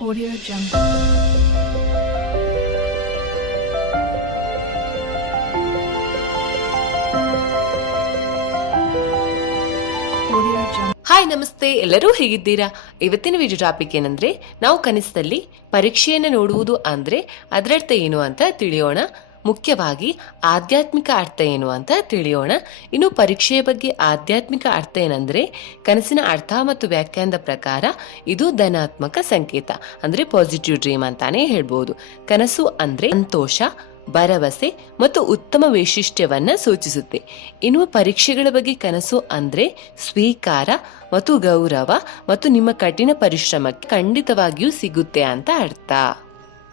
Audio Jungle. Hi ನಮಸ್ತೆ. ಎಲ್ಲರೂ ಹೇಗಿದ್ದೀರಾ? ಇವತ್ತಿನ ವಿಡಿಯೋ ಟಾಪಿಕ್ ಏನಂದ್ರೆ, ನಾವು ಕನಸಲ್ಲಿ ಪರೀಕ್ಷೆಯನ್ನು ನೋಡುವುದು ಅಂದ್ರೆ, ಅದರರ್ಥ ಏನು ಅಂತ ತಿಳಿಯೋಣ. ಮುಖ್ಯವಾಗಿ ಆಧ್ಯಾತ್ಮಿಕ ಅರ್ಥ ಏನು ಅಂತ ತಿಳಿಯೋಣ. ಇನ್ನು ಪರೀಕ್ಷೆಯ ಬಗ್ಗೆ ಆಧ್ಯಾತ್ಮಿಕ ಅರ್ಥ ಏನಂದ್ರೆ ಕನಸಿನ ಅರ್ಥ ಮತ್ತು ವ್ಯಾಖ್ಯಾನದ ಪ್ರಕಾರ ಇದು ಧನಾತ್ಮಕ ಸಂಕೇತ, ಅಂದ್ರೆ ಪಾಸಿಟಿವ್ ಡ್ರೀಮ್ ಅಂತಾನೆ ಹೇಳ್ಬೋದು. ಕನಸು ಅಂದ್ರೆ ಸಂತೋಷ, ಭರವಸೆ ಮತ್ತು ಉತ್ತಮ ವೈಶಿಷ್ಟ್ಯವನ್ನು ಸೂಚಿಸುತ್ತೆ. ಇನ್ನು ಪರೀಕ್ಷೆಗಳ ಬಗ್ಗೆ ಕನಸು ಅಂದ್ರೆ ಸ್ವೀಕಾರ ಮತ್ತು ಗೌರವ ಮತ್ತು ನಿಮ್ಮ ಕಠಿಣ ಪರಿಶ್ರಮಕ್ಕೆ ಖಂಡಿತವಾಗಿಯೂ ಸಿಗುತ್ತೆ ಅಂತ ಅರ್ಥ.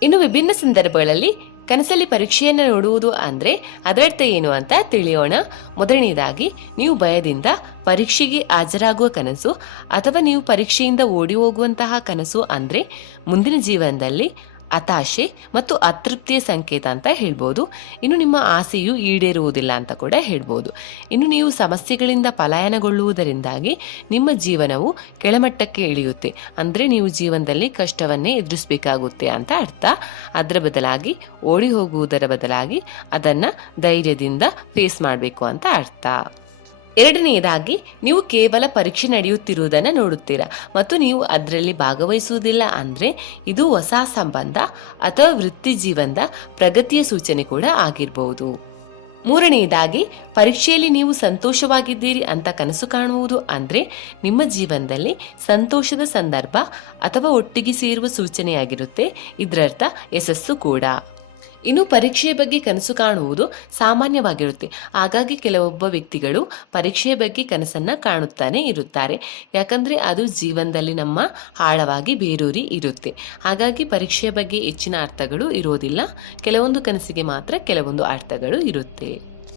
ಇನ್ನು ವಿಭಿನ್ನ ಸಂದರ್ಭಗಳಲ್ಲಿ ಕನಸಲ್ಲಿ ಪರೀಕ್ಷೆಯನ್ನು ನೋಡುವುದು ಅಂದ್ರೆ ಅದರರ್ಥ ಏನು ಅಂತ ತಿಳಿಯೋಣ. ಮೊದಲನೇದಾಗಿ, ನೀವು ಭಯದಿಂದ ಪರೀಕ್ಷೆಗೆ ಹಾಜರಾಗುವ ಕನಸು ಅಥವಾ ನೀವು ಪರೀಕ್ಷೆಯಿಂದ ಓಡಿ ಹೋಗುವಂತಹ ಕನಸು ಅಂದ್ರೆ ಮುಂದಿನ ಜೀವನದಲ್ಲಿ ಹತಾಶೆ ಮತ್ತು ಅತೃಪ್ತಿಯ ಸಂಕೇತ ಅಂತ ಹೇಳ್ಬೋದು. ಇನ್ನು ನಿಮ್ಮ ಆಸೆಯು ಈಡೇರುವುದಿಲ್ಲ ಅಂತ ಕೂಡ ಹೇಳ್ಬೋದು. ಇನ್ನು ನೀವು ಸಮಸ್ಯೆಗಳಿಂದ ಪಲಾಯನಗೊಳ್ಳುವುದರಿಂದಾಗಿ ನಿಮ್ಮ ಜೀವನವು ಕೆಳಮಟ್ಟಕ್ಕೆ ಇಳಿಯುತ್ತೆ. ಅಂದರೆ ನೀವು ಜೀವನದಲ್ಲಿ ಕಷ್ಟವನ್ನೇ ಎದುರಿಸಬೇಕಾಗುತ್ತೆ ಅಂತ ಅರ್ಥ. ಅದರ ಬದಲಾಗಿ ಓಡಿ ಹೋಗುವುದರ ಬದಲಾಗಿ ಅದನ್ನು ಧೈರ್ಯದಿಂದ ಫೇಸ್ ಮಾಡಬೇಕು ಅಂತ ಅರ್ಥ. ಎರಡನೆಯದಾಗಿ ನೀವು ಕೇವಲ ಪರೀಕ್ಷೆ ನಡೆಯುತ್ತಿರುವುದನ್ನು ನೋಡುತ್ತೀರಾ? ಮತ್ತು ನೀವು ಅದರಲ್ಲಿ ಭಾಗವಹಿಸುವುದಿಲ್ಲ ಅಂದರೆ ಇದು ಹೊಸ ಸಂಬಂಧ ಅಥವಾ ವೃತ್ತಿ ಜೀವನದ ಪ್ರಗತಿಯ ಸೂಚನೆ ಕೂಡ ಆಗಿರಬಹುದು ಮೂರನೆಯದಾಗಿ ಪರೀಕ್ಷೆಯಲ್ಲಿ ನೀವು ಸಂತೋಷವಾಗಿದ್ದೀರಿ ಅಂತ ಕನಸು ಕಾಣುವುದು ಅಂದರೆ ನಿಮ್ಮ ಜೀವನದಲ್ಲಿ ಸಂತೋಷದ ಸಂದರ್ಭ ಅಥವಾ ಒಟ್ಟಿಗೆ ಸೇರುವ ಸೂಚನೆಯಾಗಿರುತ್ತೆ. ಇದರರ್ಥ ಯಶಸ್ಸು ಕೂಡ. ಇನ್ನು ಪರೀಕ್ಷೆಯ ಬಗ್ಗೆ ಕನಸು ಕಾಣುವುದು ಸಾಮಾನ್ಯವಾಗಿರುತ್ತೆ. ಹಾಗಾಗಿ ಕೆಲವೊಬ್ಬ ವ್ಯಕ್ತಿಗಳು ಪರೀಕ್ಷೆಯ ಬಗ್ಗೆ ಕನಸನ್ನ ಕಾಣುತ್ತಾನೆ ಇರುತ್ತಾರೆ. ಯಾಕಂದ್ರೆ ಅದು ಜೀವನದಲ್ಲಿ ನಮ್ಮ ಆಳವಾಗಿ ಬೇರೂರಿ ಇರುತ್ತೆ. ಹಾಗಾಗಿ ಪರೀಕ್ಷೆಯ ಬಗ್ಗೆ ಹೆಚ್ಚಿನ ಅರ್ಥಗಳು ಇರೋದಿಲ್ಲ. ಕೆಲವೊಂದು ಕನಸಿಗೆ ಮಾತ್ರ ಕೆಲವೊಂದು ಅರ್ಥಗಳು ಇರುತ್ತೆ.